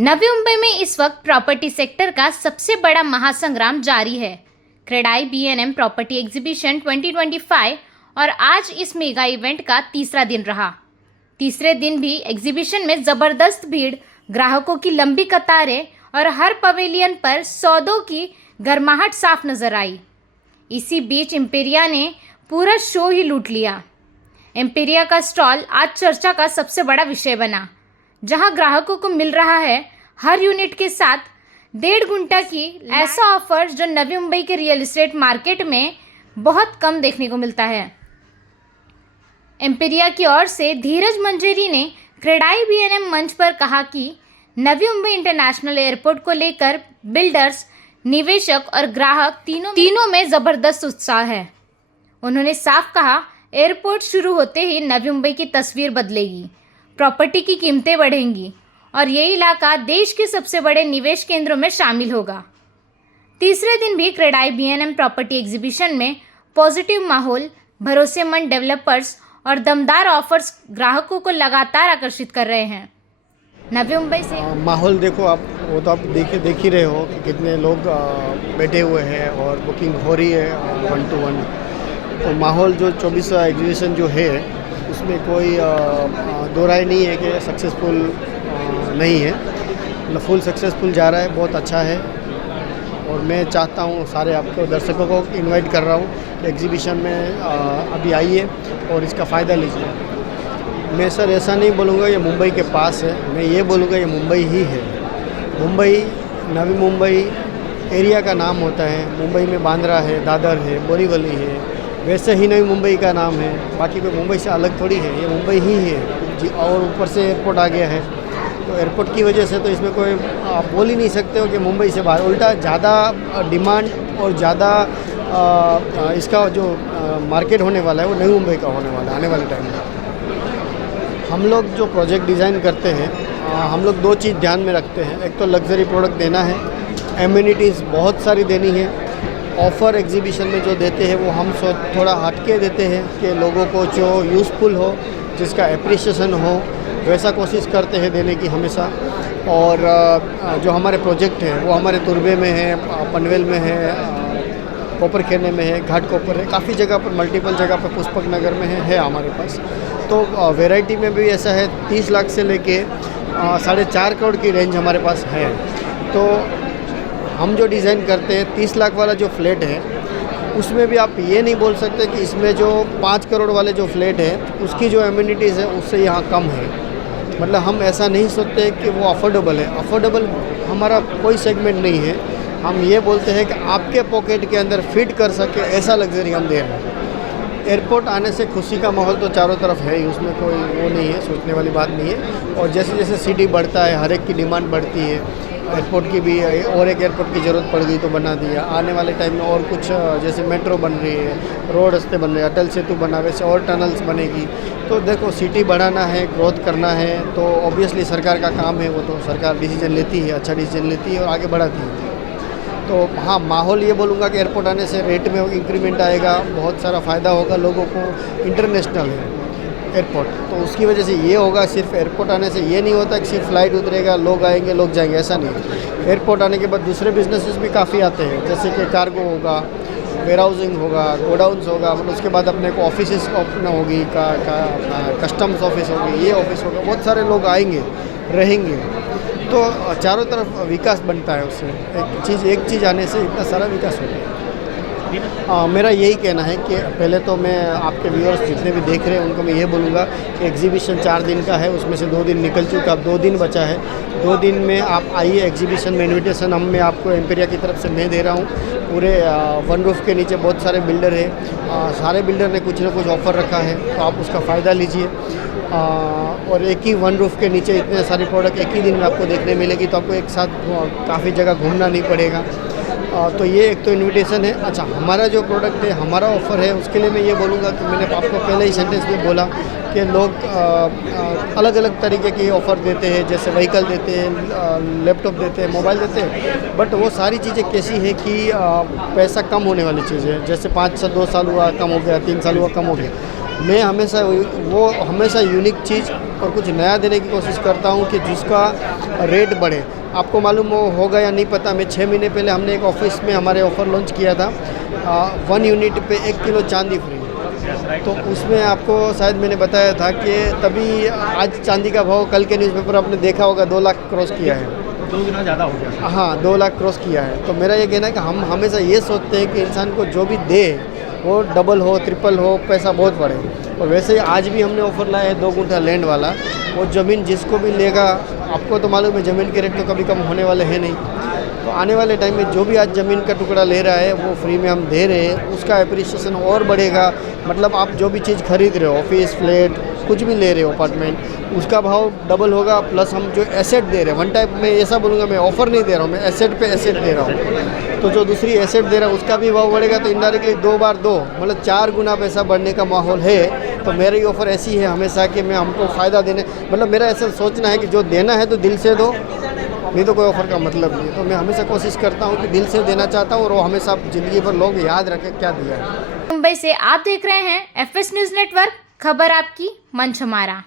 नवी मुंबई में इस वक्त प्रॉपर्टी सेक्टर का सबसे बड़ा महासंग्राम जारी है। क्रेडाई B&M प्रॉपर्टी एग्जीबिशन 2025 और आज इस मेगा इवेंट का तीसरा दिन रहा। तीसरे दिन भी एग्जीबिशन में जबरदस्त भीड़, ग्राहकों की लंबी कतारें और हर पवेलियन पर सौदों की गर्माहट साफ नजर आई। इसी बीच एम्पिरिया ने पूरा शो ही लूट लिया। एम्पिरिया का स्टॉल आज चर्चा का सबसे बड़ा विषय बना, जहां ग्राहकों को मिल रहा है हर यूनिट के साथ 1.5 गुंठा की ऐसा ऑफर जो नवी मुंबई के रियल एस्टेट मार्केट में बहुत कम देखने को मिलता है। एम्पिरिया की ओर से धीरज मंजेरी ने क्रेडाई B&M मंच पर कहा कि नवी मुंबई इंटरनेशनल एयरपोर्ट को लेकर बिल्डर्स, निवेशक और ग्राहक तीनों में जबरदस्त उत्साह है। उन्होंने साफ कहा, एयरपोर्ट शुरू होते ही नवी मुंबई की तस्वीर बदलेगी, प्रॉपर्टी की कीमतें बढ़ेंगी और ये इलाका देश के सबसे बड़े निवेश केंद्रों में शामिल होगा। तीसरे दिन भी क्रेडाई B&M प्रॉपर्टी एग्जीबिशन में पॉजिटिव माहौल, भरोसेमंद डेवलपर्स और दमदार ऑफर्स ग्राहकों को लगातार आकर्षित कर रहे हैं। नवी मुंबई से माहौल देखो आप, वो तो आप देख ही रहे हो कि कितने लोग बैठे हुए हैं और बुकिंग हो रही है 1 to 1। तो माहौल जो 24वां एग्जीबिशन जो है उसमें कोई दो राय नहीं है कि सक्सेसफुल नहीं है। मतलब फुल सक्सेसफुल जा रहा है, बहुत अच्छा है। और मैं चाहता हूँ सारे आपको दर्शकों को इनवाइट कर रहा हूँ कि एग्जीबिशन में अभी आइए और इसका फ़ायदा लीजिए। मैं सर ऐसा नहीं बोलूँगा ये मुंबई के पास है, मैं ये बोलूँगा ये मुंबई ही है। मुंबई, नवी मुंबई एरिया का नाम होता है। मुंबई में बांद्रा है, दादर है, बोरीवली है, वैसे ही नवी मुंबई का नाम है। बाकी कोई मुंबई से अलग थोड़ी है, ये मुंबई ही है जी। और ऊपर से एयरपोर्ट आ गया है, तो एयरपोर्ट की वजह से तो इसमें कोई आप बोल ही नहीं सकते हो कि मुंबई से बाहर। उल्टा ज़्यादा डिमांड और ज़्यादा इसका जो मार्केट होने वाला है वो नई मुंबई का होने वाला है आने वाले टाइम में। हम लोग जो प्रोजेक्ट डिज़ाइन करते हैं, हम लोग 2 चीज़ ध्यान में रखते हैं। एक तो लग्जरी प्रोडक्ट देना है, एम्यूनिटीज़ बहुत सारी देनी है। ऑफ़र एग्जीबिशन में जो देते हैं वो हम थोड़ा हटके देते हैं कि लोगों को जो यूज़फुल हो, जिसका एप्रिसिएशन हो, वैसा कोशिश करते हैं देने की हमेशा। और जो हमारे प्रोजेक्ट हैं वो हमारे तुर्बे में है, पनवेल में है, कोपर खेने में है, घाट कोपर है, काफ़ी जगह पर, मल्टीपल जगह पर, पुष्पक नगर में है हमारे पास। तो वैरायटी में भी ऐसा है, 30 लाख से लेके 4.5 करोड़ की रेंज हमारे पास है। तो हम जो डिज़ाइन करते हैं 30 लाख वाला जो फ्लैट है उसमें भी आप ये नहीं बोल सकते कि इसमें जो 5 करोड़ वाले जो फ्लैट है उसकी जो एम्यूनिटीज़ है उससे यहाँ कम है। मतलब हम ऐसा नहीं सोचते कि वो अफोर्डेबल है। अफोर्डेबल हमारा कोई सेगमेंट नहीं है। हम ये बोलते हैं कि आपके पॉकेट के अंदर फिट कर सके ऐसा लग्जरी हम दे रहे हैं। एयरपोर्ट आने से खुशी का माहौल तो चारों तरफ है ही, उसमें कोई वो नहीं है, सोचने वाली बात नहीं है। और जैसे जैसे सिटी बढ़ता है हर एक की डिमांड बढ़ती है। एयरपोर्ट की भी और एक एयरपोर्ट की ज़रूरत पड़ गई तो बना दिया। आने वाले टाइम में और कुछ जैसे मेट्रो बन रही है, रोड रास्ते बन रहे हैं, अटल सेतु बना, वैसे और टनल्स बनेगी। तो देखो सिटी बढ़ाना है, ग्रोथ करना है, तो ऑब्वियसली सरकार का काम है। वो तो सरकार डिसीजन लेती है, अच्छा डिसीजन लेती है और आगे बढ़ाती है। तो हाँ, माहौल ये बोलूँगा कि एयरपोर्ट आने से रेट में इंक्रीमेंट आएगा, बहुत सारा फ़ायदा होगा लोगों को। इंटरनेशनल है एयरपोर्ट, तो उसकी वजह से ये होगा। सिर्फ एयरपोर्ट आने से ये नहीं होता कि सिर्फ फ्लाइट उतरेगा, लोग आएंगे, लोग जाएंगे, ऐसा नहीं। एयरपोर्ट आने के बाद दूसरे बिजनेसेस भी काफ़ी आते हैं, जैसे कि कार्गो होगा, वेयरहाउसिंग होगा, गोडाउन्स होगा, मतलब उसके बाद अपने को ऑफिस ओपन होगी, कस्टम्स ऑफिस होगी, ये ऑफिस होगा, बहुत सारे लोग आएंगे, रहेंगे। तो चारों तरफ विकास बनता है उससे। एक चीज़ आने से इतना सारा विकास होता है। मेरा यही कहना है कि पहले तो मैं आपके व्यूअर्स जितने भी देख रहे हैं उनको मैं ये बोलूँगा कि एग्जीबिशन 4 दिन का है, उसमें से 2 दिन निकल चुका, अब 2 दिन बचा है। 2 दिन में आप आइए एग्जीबिशन में। इनविटेशन मैं आपको एम्पिरिया की तरफ से मैं दे रहा हूँ। पूरे वन रूफ के नीचे बहुत सारे बिल्डर हैं, सारे बिल्डर ने कुछ ना कुछ ऑफ़र रखा है, तो आप उसका फ़ायदा लीजिए। और एक ही वन रूफ के नीचे इतने सारे प्रोडक्ट एक ही दिन में आपको देखने मिलेगी, तो आपको एक साथ काफ़ी जगह घूमना नहीं पड़ेगा। तो ये एक तो इनविटेशन है। अच्छा, हमारा जो प्रोडक्ट है, हमारा ऑफ़र है, उसके लिए मैं ये बोलूँगा कि मैंने आपको पहले ही सेंटेंस में बोला कि लोग अलग अलग तरीके की ऑफ़र देते हैं, जैसे व्हीकल देते हैं, लैपटॉप देते हैं, मोबाइल देते हैं। बट वो सारी चीज़ें कैसी है कि पैसा कम होने वाली चीज़ है। जैसे 2 साल हुआ कम हो गया, 3 साल हुआ कम हो गया। मैं हमेशा यूनिक चीज़ और कुछ नया देने की कोशिश करता हूँ कि जिसका रेट बढ़े। आपको मालूम होगा या नहीं पता, मैं 6 महीने पहले हमने एक ऑफिस में हमारे ऑफ़र लॉन्च किया था 1 यूनिट पे 1 किलो चांदी फ्री। तो उसमें आपको शायद मैंने बताया था कि तभी आज चांदी का भाव कल के न्यूज़पेपर आपने देखा होगा 2 लाख क्रॉस किया है। 2 गुना ज़्यादा हो गया। हाँ, 2 लाख क्रॉस किया है। तो मेरा ये कहना है कि हम हमेशा ये सोचते हैं कि इंसान को जो भी दे वो डबल हो, ट्रिपल हो, पैसा बहुत बढ़े। और वैसे ही आज भी हमने ऑफ़र लाया है 2 गुंठा लैंड वाला। वो ज़मीन जिसको भी लेगा, आपको तो मालूम है ज़मीन के रेट तो कभी कम होने वाले हैं नहीं। तो आने वाले टाइम में जो भी आज ज़मीन का टुकड़ा ले रहा है वो फ्री में हम दे रहे हैं, उसका एप्रिसिएशन और बढ़ेगा। मतलब आप जो भी चीज़ खरीद रहे हो, ऑफिस, फ्लैट, कुछ भी ले रहे हो, अपार्टमेंट, उसका भाव डबल होगा। प्लस हम जो एसेट दे रहे हैं, वन टाइप में ऐसा बोलूँगा, मैं ऑफ़र नहीं दे रहा हूँ, मैं एसेट पे एसेट दे रहा हूँ। तो जो दूसरी एसेट दे रहा है उसका भी भाव बढ़ेगा। तो इनडायरेक्टली 2 बार 2 मतलब 4 गुना पैसा बढ़ने का माहौल है। तो मेरी ऑफ़र ऐसी है हमेशा कि मैं हमको फ़ायदा देने, मतलब मेरा ऐसा सोचना है कि जो देना है तो दिल से दो, नहीं तो कोई ऑफ़र का मतलब नहीं। तो मैं हमेशा कोशिश करता हूँ कि दिल से देना चाहता हूँ और वो हमेशा ज़िंदगी भर लोग याद रखें क्या दिया है। मुंबई से आप देख रहे हैं FS न्यूज़ नेटवर्क, खबर आपकी, मंच हमारा।